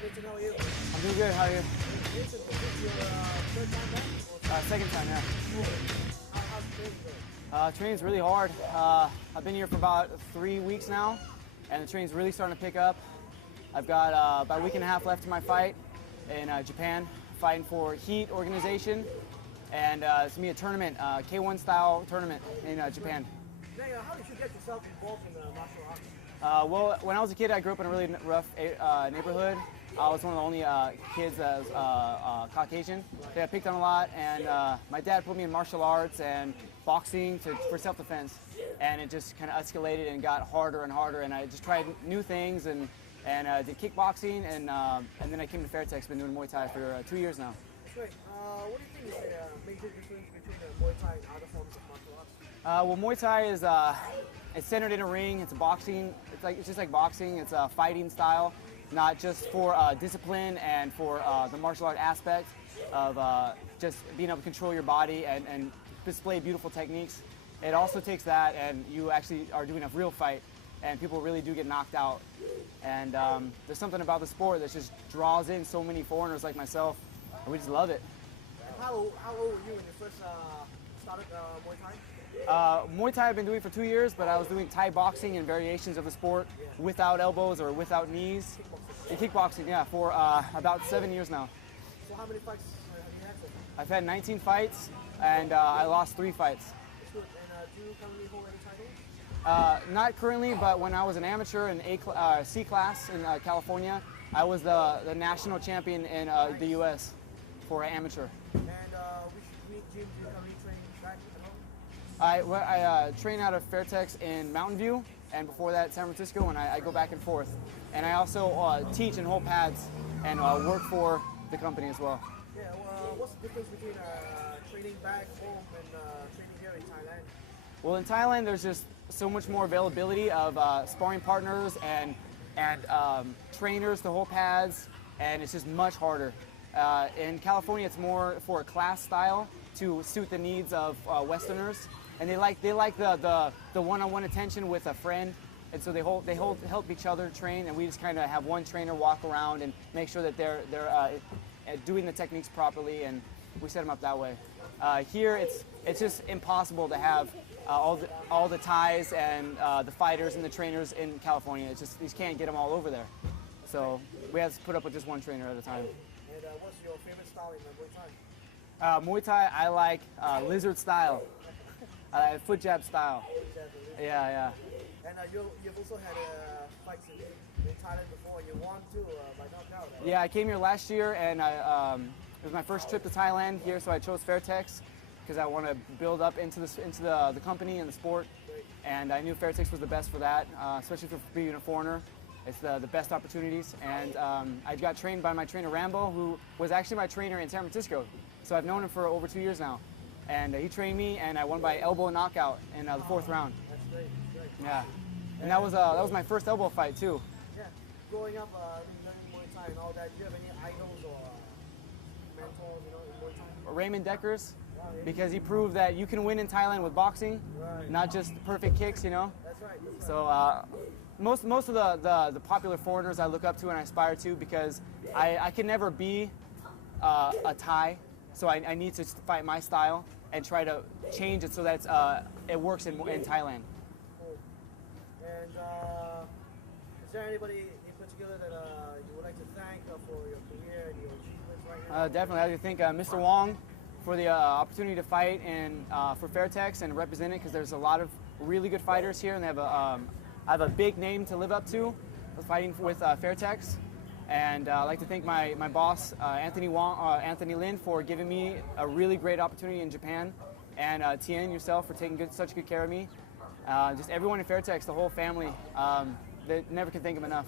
Vincent, how are you? I'm doing good. How are you? Vincent, this is your third time back? Second time, yeah. How's training going? Training's really hard. I've been here for about 3 weeks now, and the training's really starting to pick up. I've got about a week and a half left to my fight in Japan, fighting for Heat organization, and it's going to be a tournament, K1 style tournament in Japan. Now, how did you get yourself involved in martial arts? Well, when I was a kid, I grew up in a really rough neighborhood. I was one of the only kids that was Caucasian. They got picked on a lot, and my dad put me in martial arts and boxing for self-defense. And it just kind of escalated and got harder and harder, and I just tried new things and did kickboxing, and then I came to Fairtex. Been doing Muay Thai for 2 years now. That's great. What do you think is the major difference between Muay Thai and other forms of martial arts? Well, Muay Thai is it's centered in a ring. It's a boxing. It's just like boxing. It's a fighting style, not just for discipline and for the martial art aspect of just being able to control your body and display beautiful techniques. It also takes that, and you actually are doing a real fight, and people really do get knocked out. And there's something about the sport that just draws in so many foreigners like myself, and we just love it. And how old were you when you first started Muay Thai? Muay Thai I've been doing for 2 years, but I was doing Thai boxing and variations of the sport without elbows or without knees. Kickboxing, yeah, for about 7 years now. So how many fights have you had so far? I've had 19 fights, and I lost 3 fights. That's good. And do you currently hold any titles? Not currently, but when I was an amateur in C class in California, I was the national champion in the U.S. for amateur. And which gym do you currently train back at home? I train out of Fairtex in Mountain View, and before that San Francisco, and I go back and forth. And I also teach and hold pads and work for the company as well. Yeah, well, what's the difference between training back home and training here in Thailand? Well, in Thailand, there's just so much more availability of sparring partners and trainers to hold pads, and it's just much harder. In California, it's more for a class style to suit the needs of Westerners, and they like the one-on-one attention with a friend, and so they help each other train, and we just kind of have one trainer walk around and make sure that they're doing the techniques properly, and we set them up that way. Here, it's just impossible to have all the Thais and the fighters and the trainers in California. It's just you just can't get them all over there, so we have to put up with just one trainer at a time. And what's your favorite style in Muay Thai? Muay Thai, I like lizard style, foot jab style. Yeah. And you've also had fights in Thailand before, and you won too by knockout. Yeah, I came here last year, and it was my first trip to Thailand here, so I chose Fairtex because I want to build up into the company and the sport. And I knew Fairtex was the best for that, especially for being a foreigner. It's the best opportunities, and I got trained by my trainer Rambo, who was actually my trainer in San Francisco. So I've known him for over 2 years now, and he trained me, and I won by elbow knockout in the 4th round. That's great. Yeah, and that was my first elbow fight too. Yeah, growing up learning Muay Thai and all that, do you have any idols or mentors, in Muay Thai? Raymond Deckers, because he proved that you can win in Thailand with boxing, not just perfect kicks, That's right. So most of the popular foreigners I look up to and I aspire to, because I can never be a Thai, so I need to fight my style and try to change it so that it works in Thailand. Cool. And is there anybody in particular that you would like to thank for your career and your achievements right now? Definitely, I would thank Mr. Wong for the opportunity to fight and for Fairtex and represent it, because there's a lot of really good fighters here, and they have I have a big name to live up to fighting with Fairtex. And I'd like to thank my boss, Anthony Lin, for giving me a really great opportunity in Japan, and Tien, yourself, for taking such good care of me. Just everyone in Fairtex, the whole family, they never can thank them enough.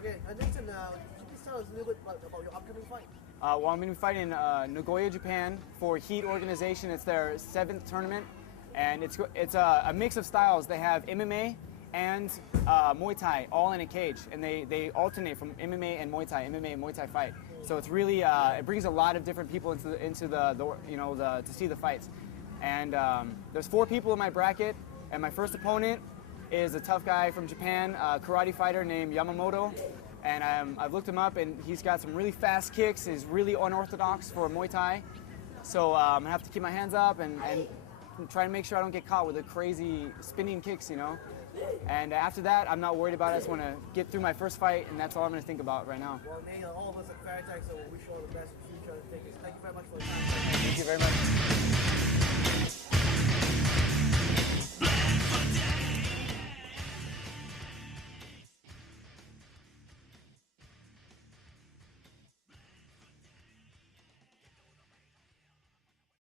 Okay, Nathan, could you please tell us a little bit about your upcoming fight? Well, I'm going to be fighting in Nagoya, Japan for Heat organization. It's their 7th tournament, and it's a mix of styles. They have MMA and Muay Thai all in a cage, and they alternate from MMA and Muay Thai fight. So it's really it brings a lot of different people into the to see the fights. And there's 4 people in my bracket, and my first opponent is a tough guy from Japan, a karate fighter named Yamamoto. And I've looked him up, and he's got some really fast kicks. He's really unorthodox for Muay Thai. So I'm going to have to keep my hands up and try to make sure I don't get caught with the crazy spinning kicks, you know. And after that, I'm not worried about it. I just want to get through my first fight, and that's all I'm going to think about right now. Well, Nate, all of us at Fairtex, so we wish you all the best in the future. Thank you very much for your time. Thank you very much.